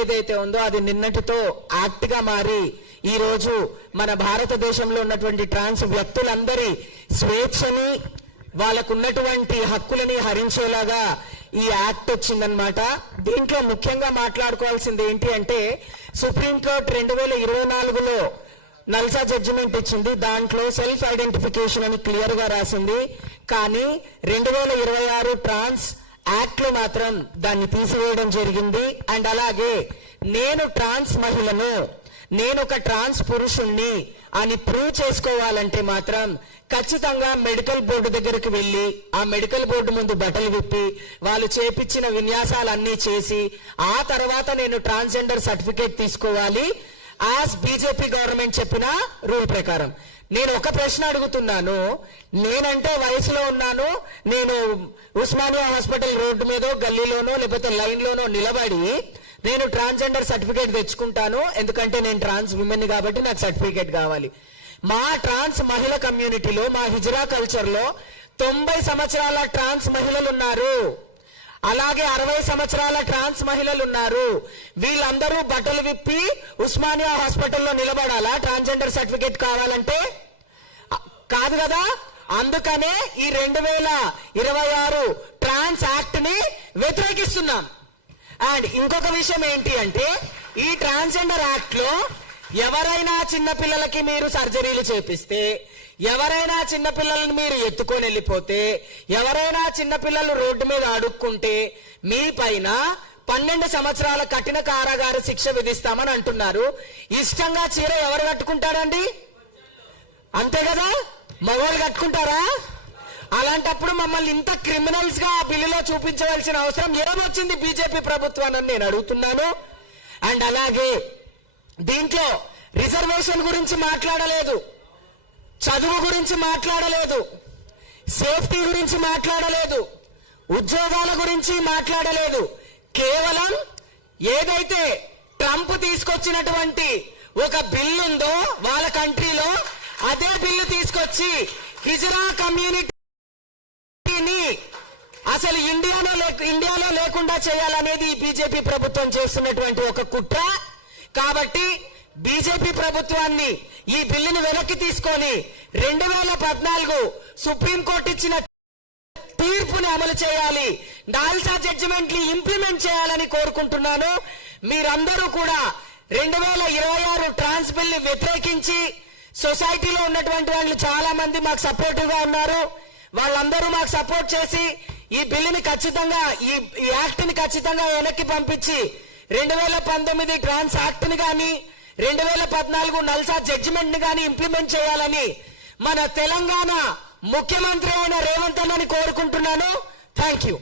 ఏదైతే ఉందో అది నిన్నటితో యాక్ట్ గా మారి ఈ రోజు మన భారతదేశంలో ఉన్నటువంటి ట్రాన్స్ వ్యక్తులందరి స్వేచ్ఛని వాళ్ళకున్నటువంటి హక్కులని హరించేలాగా ఈ యాక్ట్ వచ్చిందనమాట. దీంట్లో ముఖ్యంగా మాట్లాడుకోవాల్సింది ఏంటి అంటే సుప్రీంకోర్టు 2024లో నల్సా జడ్జిమెంట్ ఇచ్చింది. దాంట్లో సెల్ఫ్ ఐడెంటిఫికేషన్ అని క్లియర్ గా రాసింది. కానీ 2026 ట్రాన్స్ యాక్ట్ లో మాత్రం దాన్ని తీసివేయడం జరిగింది. అండ్ అలాగే నేను ట్రాన్స్ మహిళను, నేను ఒక ట్రాన్స్ పురుషుణ్ణి అని ప్రూవ్ చేసుకోవాలంటే మాత్రం ఖచ్చితంగా మెడికల్ బోర్డు దగ్గరికి వెళ్ళి ఆ మెడికల్ బోర్డు ముందు బట్టలు విప్పి వాళ్ళు చేపించిన విన్యాసాలన్నీ చేసి ఆ తర్వాత నేను ట్రాన్స్జెండర్ సర్టిఫికేట్ తీసుకోవాలి యాజ్ బీజేపీ గవర్నమెంట్ చెప్పిన రూల్ ప్రకారం. నేను ఒక ప్రశ్న అడుగుతున్నాను, నేనంటే వయసులో ఉన్నాను, నేను ఉస్మానియా హాస్పిటల్ రోడ్డు మీదో గల్లీలోనో లేకపోతే లైన్లోనో నిలబడి నేను ట్రాన్స్జెండర్ సర్టిఫికేట్ తెచ్చుకుంటాను, ఎందుకంటే నేను ట్రాన్స్ విమెన్ కాబట్టి నాకు సర్టిఫికేట్ కావాలి. మా ట్రాన్స్ మహిళ కమ్యూనిటీలో, మా హిజ్రా కల్చర్ లో 90 సంవత్సరాల ట్రాన్స్ మహిళలు ఉన్నారు, అలాగే 60 సంవత్సరాల ట్రాన్స్ మహిళలు ఉన్నారు. వీళ్ళందరూ బట్టలు విప్పి ఉస్మానియా హాస్పిటల్లో నిలబడాలా ట్రాన్స్జెండర్ సర్టిఫికేట్ కావాలంటే? కాదు కదా. అందుకనే ఈ 2026 ట్రాన్స్ యాక్ట్ ని వ్యతిరేకిస్తున్నాం. అండ్ ఇంకొక విషయం ఏంటి అంటే ఈ ట్రాన్స్జెండర్ యాక్ట్ లో ఎవరైనా చిన్నపిల్లలకి మీరు సర్జరీలు చేపిస్తే, ఎవరైనా చిన్నపిల్లలను మీరు ఎత్తుకొని వెళ్ళిపోతే, ఎవరైనా చిన్నపిల్లలు రోడ్డు మీద అడుక్కుంటే మీ పైన 12 సంవత్సరాల కఠిన కారాగార శిక్ష విధిస్తామని అంటున్నారు. ఇష్టంగా చీర ఎవరు కట్టుకుంటారండి? అంతే కదా, మగవాళ్ళు కట్టుకుంటారా? అలాంటప్పుడు మమ్మల్ని ఇంత క్రిమినల్స్ గా ఆ బిల్లులో చూపించవలసిన అవసరం ఏమొచ్చింది బీజేపీ ప్రభుత్వాన్ని నేను అడుగుతున్నాను. అండ్ అలాగే దీంట్లో రిజర్వేషన్ గురించి మాట్లాడలేదు, చదువు గురించి మాట్లాడలేదు, సేఫ్టీ గురించి మాట్లాడలేదు, ఉద్యోగాల గురించి మాట్లాడలేదు. కేవలం ఏదైతే ట్రంప్ తీసుకొచ్చినటువంటి ఒక బిల్లు ఉందో వాళ్ళ కంట్రీలో అదే బిల్లు తీసుకొచ్చి హిజ్రా కమ్యూనిటీని అసలు ఇండియాలో లేకుండా చేయాలనేది బీజేపీ ప్రభుత్వం చేస్తున్నటువంటి ఒక కుట్ర. కాబట్టి బీజేపీ ప్రభుత్వాన్ని ఈ బిల్లును వెనక్కి తీసుకొని 2014 సుప్రీంకోర్టు ఇచ్చిన తీర్పుని అమలు చేయాలి, నాల్సా జడ్జిమెంట్ ని ఇంప్లిమెంట్ చేయాలని కోరుకుంటున్నాను. మీరందరూ కూడా 2026 ట్రాన్స్ బిల్ ని వ్యతిరేకించి, సొసైటీలో ఉన్నటువంటి వాళ్ళు చాలా మంది మాకు సపోర్టివ్ గా ఉన్నారు, వాళ్ళందరూ మాకు సపోర్ట్ చేసి ఈ బిల్లుని ఖచ్చితంగా, ఈ యాక్ట్ ని ఖచ్చితంగా వెనక్కి పంపించి 2019 ట్రాన్స్ యాక్ట్ ని గాని 2014 నల్సా జడ్జిమెంట్ ని గాని ఇంప్లిమెంట్ చేయాలని మన తెలంగాణ ముఖ్యమంత్రి అయిన రేవంత్ అన్నని కోరుకుంటున్నాను. Thank you.